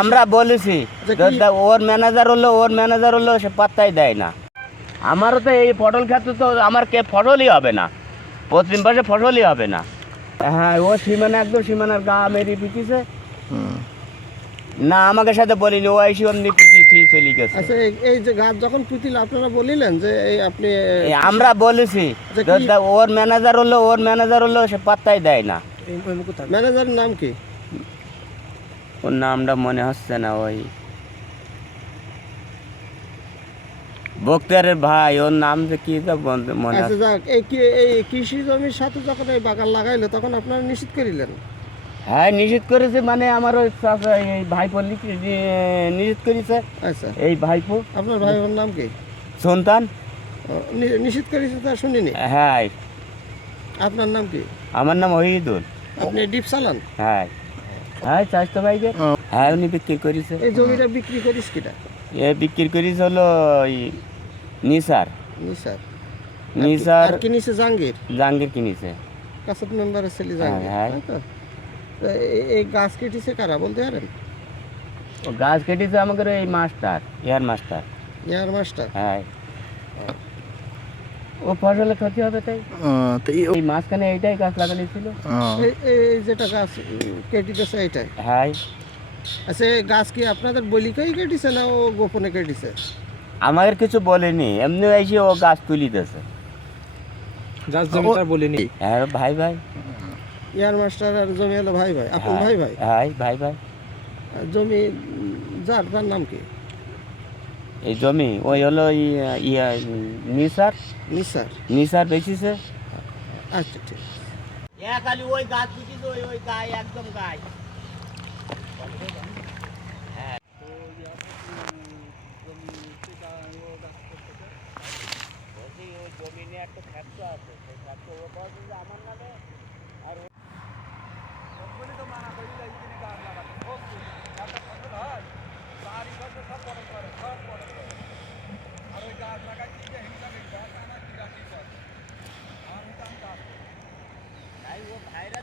আমরা বলেছি ওর ম্যানেজার হলো সে পাত্তাই দেয় না। আমারও তো এই পটল ক্ষেত্রে তো আমার ফসলই হবে না, পশ্চিম পাশে ফসলই হবে না। হ্যাঁ, ও সীমানা একদম সীমানার গা মেরি পিটিছে না, আমাকে সাথে বলিনি, ও এসে অমনি পিটি চলে গেছে। আচ্ছা, এই যে গাছ যখন পুতিল আপনারা বলিলেন যে এই আপনি আমরা বলেছি ওর ম্যানেজার হলো সে পাত্তাই দেয় না। ম্যানেজারের নাম কি? ওর নামটা মনে হচ্ছে না, ওই বক্তিয়ারের ভাই, ওর নাম যে কি মনে আচ্ছা যাক, এই কৃষি জমির সাথে যখন এই বাগান লাগাইলো তখন আপনারা নিশ্চিত করিলেন? হ্যাঁ, নিষেধ করেছে, মানে আমার ওই এই ভাইপো নিষেধ করেছে। আচ্ছা, এই ভাইপো। আপনার ভাই বোন নাম কি? সন্তান। নিষেধ করেছে তা শুনিনি। হ্যাঁ। আপনার নাম কি? আমার নাম ওহিদুল। আপনি ডিপ চালান? হ্যাঁ হ্যাঁ, স্বাস্থ্য ভাইকে। হ্যাঁ, উনি বিক্রি করেছে। এই জমিটা বিক্রি করিস কিটা? এ বিক্রি করেছে হলো ওই নিসার। আর কিনেছে জাহাঙ্গীর কিনেছে। কাসাব মেম্বারের ছেলে জাহাঙ্গীর। হ্যাঁ। তাই তো? এই গাছ কেটেছে কারা বলতে পারেন? ও গাছ কেটেছে আমাদের এই মাস্টার, এয়ার মাস্টার। হ্যাঁ, ও ফসলের ক্ষতি হবে তাই এই মাঝখানে এইটাই গাছ লাগানো ছিল। এই যেটা গাছ কেটেছে এইটাই? হ্যাঁ। আচ্ছা, এই গাছ কি আপনাদের বলিকেই কেটেছে না ও গোপনে কেটেছে? আমাদের কিছু বলেনি, এমনি এসে ও গাছ তুলি দিয়েছে। গাছ জমিটা বলেনি? হ্যাঁ, ভাই ভাই। এয়ার মাস্টার আর জমি হলো ভাই ভাই, আপন ভাই ভাই? হ্যাঁ, ভাই ভাই। আর জমি যার তার নাম কি? এই জমি ওই হলো নিসার বেশিছে। আচ্ছা, ঠিক। খালি ওই গাছ বুঝিস, ওই গায়ে একদম গায়ে। জমি নিয়ে একটা ক্ষেত্র আছে, সেই ক্ষেত্র ও বলছে যে আমার নামে। আর ও ভাইরা